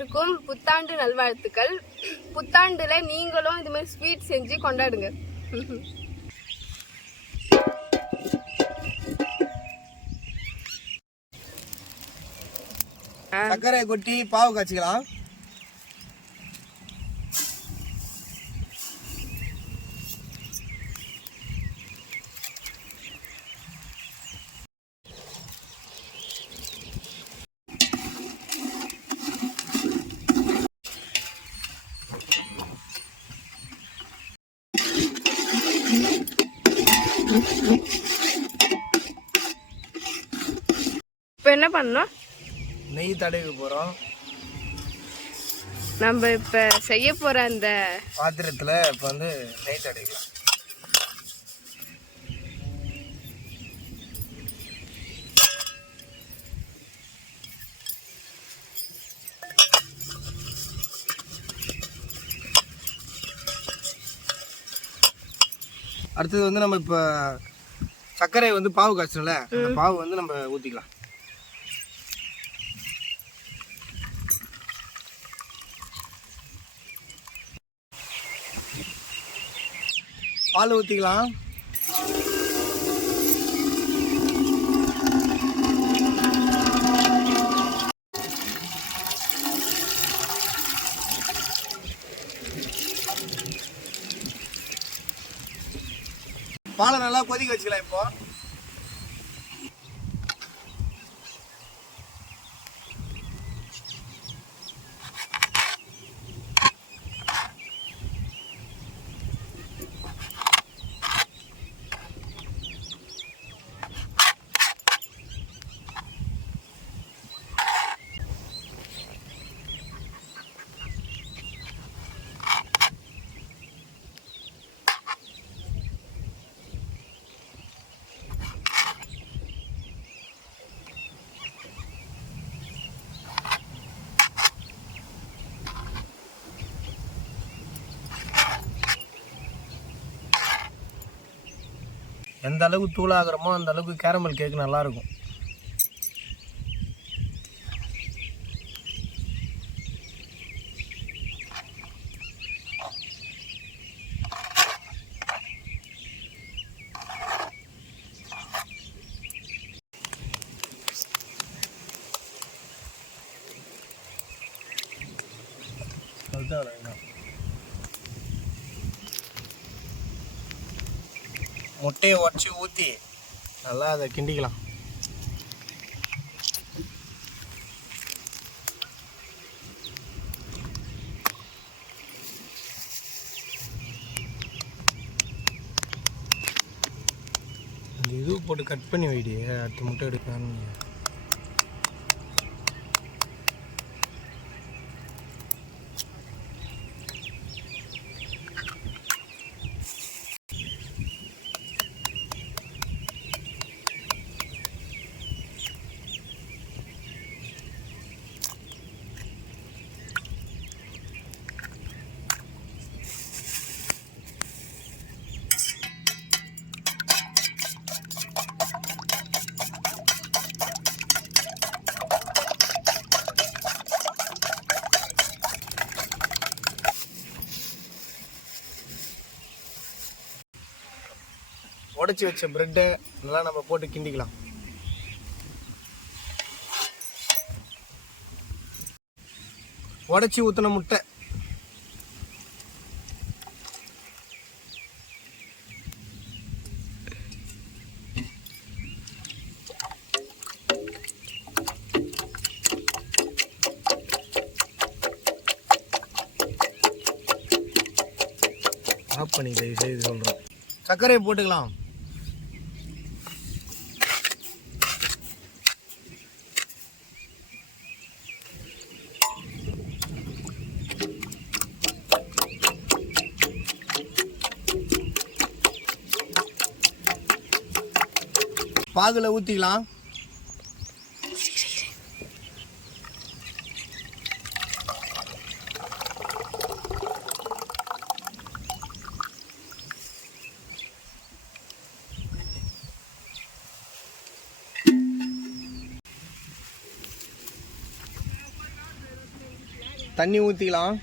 அனைவருக்கும் புத்தாண்டு நல்வாழ்த்துக்கள். புத்தாண்டுல நீங்களும் இது மாதிரி ஸ்வீட் செஞ்சு கொண்டாடுங்க. சர்க்கரை கொட்டி பாவு காய்ச்சிக்கலாம். இப்போ என்ன பண்ணோம்? நெய் தடவி போகிறோம். நம்ம இப்போ செய்ய போகிற அந்த பாத்திரத்தில் இப்போ வந்து நெய் தடவிக்கலாம். அடுத்தது வந்து நம்ம இப்போ சர்க்கரை வந்து பாவு காய்ச்சல அந்த பாவு வந்து நம்ம ஊற்றிக்கலாம். பால் ஊற்றிக்கலாம். பாலை நல்லா கொதிக்க வச்சுக்கலாம். இப்போ எந்த அளவுக்கு தூளாகிறோமோ அந்த அளவுக்கு கேரமல் கேக் நல்லாயிருக்கும். முட்டையை உடச்சி ஊற்றி நல்லா அதை கிண்டிக்கலாம். இந்த இது போட்டு கட் பண்ணி வைடியே, அடுத்த முட்டை எடுக்கலான்னு. உடச்சி வச்ச பிரெட்டை நல்லா நம்ம போட்டு கிண்டிக்கலாம். உடச்சி ஊற்றின முட்டை ஆஃப் பண்ணி செய்து சொல்கிறோம். சர்க்கரையை போட்டுக்கலாம். பாகுல ஊற்றிக்கலாம். தண்ணி ஊற்றிக்கலாம்.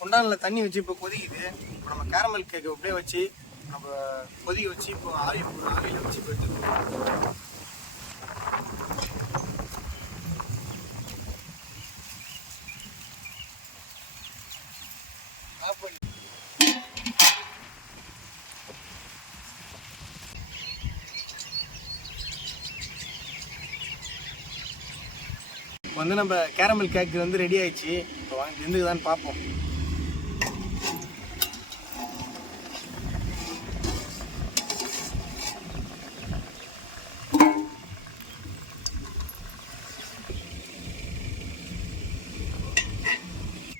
குண்டானில் தண்ணி வச்சு இப்போ கொதிக்குது. இப்போ நம்ம கேரமல் கேக்கு அப்படியே வச்சு நம்ம கொதிக்க வச்சு இப்போ ஆவியில் வச்சு இப்போ எடுத்துக்கணும். இப்போ வந்து நம்ம கேரமல் கேக்கு வந்து ரெடி ஆயிடுச்சு. இப்போ வாங்கி வெந்துக்குதான்னு பார்ப்போம்.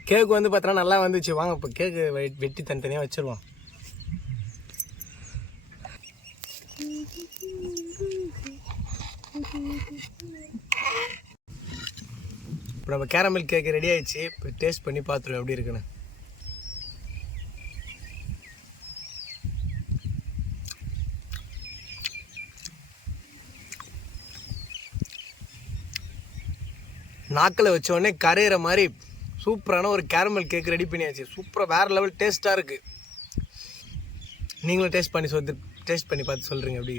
கேக்கு வந்து பார்த்தோன்னா நல்லா வந்துச்சு. வாங்க இப்போ கேக்கு வெட்டி தனித்தனியாக வச்சுருவோம். இப்போ நம்ம கேரமல் கேக்கு ரெடி ஆயிடுச்சு. இப்போ டேஸ்ட் பண்ணி பார்த்துருவோம் எப்படி இருக்குன்னு. நாக்கில் வச்ச உடனே கரையிற மாதிரி சூப்பரான ஒரு கேரமல் கேக் ரெடி பண்ணியாச்சு. சூப்பராக வேறு லெவல் டேஸ்ட்டாக இருக்குது. நீங்களும் டேஸ்ட் பண்ணி பார்த்து சொல்கிறீங்க எப்படி.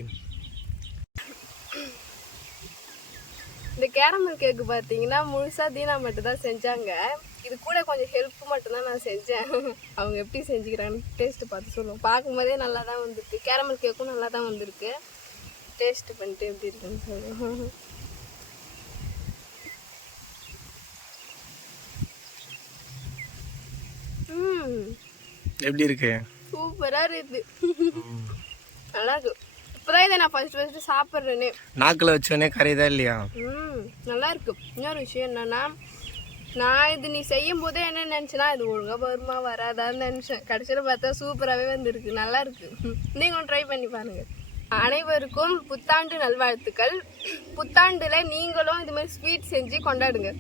இந்த கேரமல் கேக்கு பார்த்தீங்கன்னா முழுசாக தீனா மட்டும் தான் செஞ்சாங்க. இது கூட கொஞ்சம் ஹெல்ப் மட்டும்தான் நான் செஞ்சேன். அவங்க எப்படி செஞ்சுக்கிறாங்கன்னு டேஸ்ட்டு பார்த்து சொல்லுவோம். பார்க்கும்போதே நல்லா தான் வந்திருக்கு. கேரமல் கேக்கும் நல்லா தான் வந்திருக்கு. டேஸ்ட் பண்ணிட்டு எப்படி இருக்குன்னு சொல்லுவோம். எப்படி இருக்கு? சூப்பராக இருக்குது. நல்லா இருக்கு. இப்போதான் இதை நான் ஃபர்ஸ்ட் சாப்பிட்றேனே. நாக்கில் வச்சோடனே கரையுதா இல்லையா? நல்லா இருக்கு. இன்னொரு விஷயம் என்னன்னா, நான் இது நீ செய்யும் போதே என்ன நினச்சேன்னா இது ஒழுங்காக வருமா வராதான்னு நினச்சேன். கடைசியில் பார்த்தா சூப்பராகவே வந்திருக்கு. நல்லா இருக்கு. நீங்களும் ட்ரை பண்ணி பாருங்க. அனைவருக்கும் புத்தாண்டு நல்வாழ்த்துக்கள். புத்தாண்டுல நீங்களும் இது மாதிரி ஸ்வீட் செஞ்சு கொண்டாடுங்க.